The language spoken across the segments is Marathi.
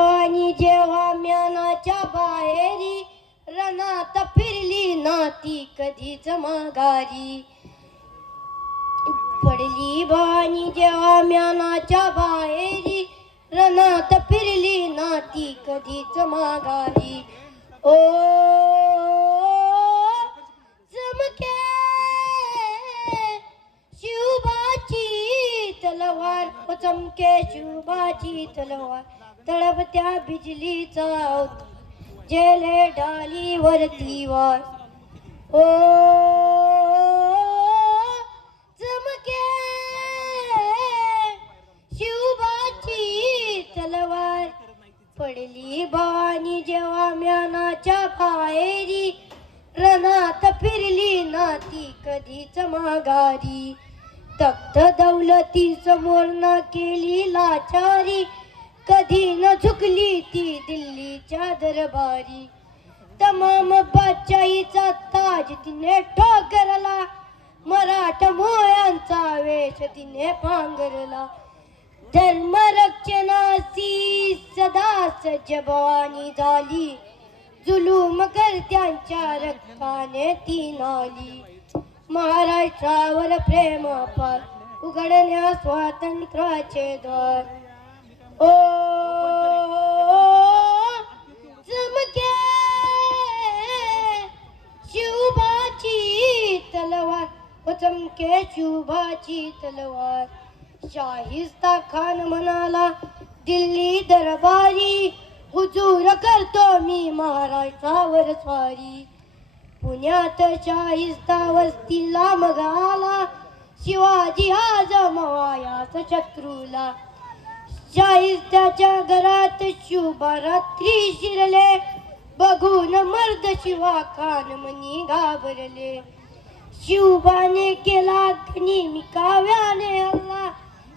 आणि जेव्हा म्यानाच्या बाहेरी रणात फिरली नाती कधीच माघारी. पडली बाणी जेव्हा म्यानाच्या बाहेरी रणात फिरली नाती कधीच माघारी. ओ चमके शिवबाची तलवार, ओ चमके शिवबाची तलवार, तळपत्या बिजलीचा जेले डाली वरती वार. ओ चमके शिवबाची तलवार, पडली बाणी जेव्हा म्यानाच्या बाहेरी रणात फिरली नाती कधीच माघारी. तख्त दौलती समोर ना केली लाचारी, कधी न झुकली ती दिल्लीच्या दरबारी. तमाम बादशाहीचा ताज तिने ठोकरला, मराठा मोळ्यांचा वेश तिने पांघरला. धर्मरक्षणाची सदा सज्जबानी झाली, जुलूम करत्यांच्या रक्ताने ती नाली. महाराष्ट्रावर प्रेम अपार, उघडण्या स्वातंत्र्याचे द्वार. ओ चमके शिवबाची तलवार, ओ चमके शिवबाची तलवार. शाहिस्ता खान म्हणाला दिल्ली दरबारी, हुजूर करतो मी महाराष्ट्रावर स्वारी. पुण्यात शाहिस्ता वस्तीला मग आला, शिवाजी आजमावयास शत्रूला. शाहिस्त्याच्या घरात शुभरात्री शिरले, बघून मर्द शिवा खान मनी घाबरले. शिवबाने केला नेहमी काव्याने हल्ला,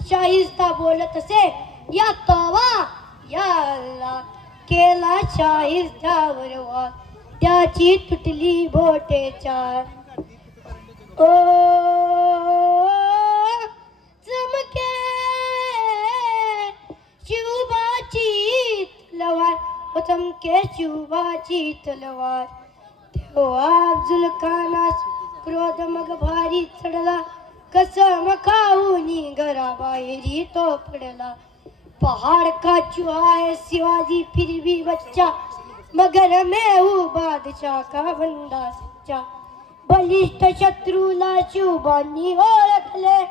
शाहिस्ता बोलत असे या तवा या अल्ला. केला शाहिस्त्यावर वार, त्याची तुटली बोटे चार. ओ चमके शिवबाची तलवार, ओ चमके शिवबाची तलवार. तेव्हा अफजल खानास क्रोध मग भारी चढला, कसम खाऊनी घराबाहेरी तो पडला. पहाड़ का चूहा है शिवाजी फिर भी बच्चा, मगर मैं हूँ बादशाह का बंदा सच्चा. बलिष्ठ शत्रूला शिवबांनी ओळखले,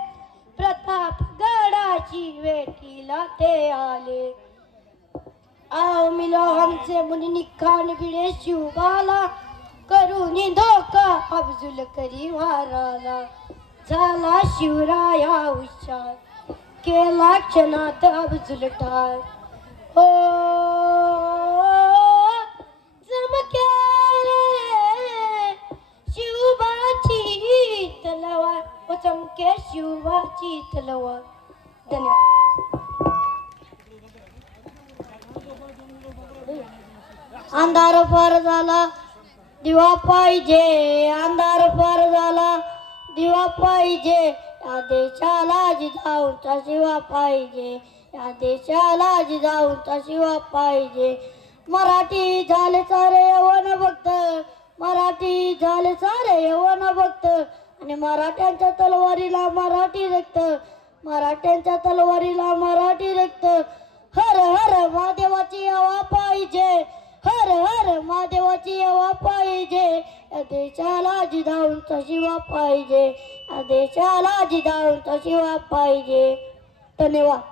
प्रतापगडाची वेठीला ते आले. आओ मिलो हमसे मुनि खान भिडे शिवबाला, करूनी धोका अफजल करी वाराला. झाला शिवराया हुशार, केला क्षणात अफजल ठार. ओ चमके शिवबाची तलवार, ओ चमके शिवबाची तलवार. धन्यवाद. अंधार फार झाला दिवा पाहिजे, अंधार फार झाला दिवा पाहिजे, या देशाला जिजाऊंचा शिवा पाहिजे, या देशाला जिजाऊंचा शिवा पाहिजे. मराठी झाले सारे यवन भक्त, मराठी झाले सारे यवन भक्त, आणि मराठ्यांच्या तलवारीला मराठी रक्त, मराठ्यांच्या तलवारीला मराठी रक्त. हर हर महादेवाची हवा पाहिजे, हर हर महादेवाची हवा पाहिजे, या देशाला जिजाऊंचा शिवा पाहिजे, या देशाला जिजाऊंचा शिवा पाहिजे. धन्यवाद.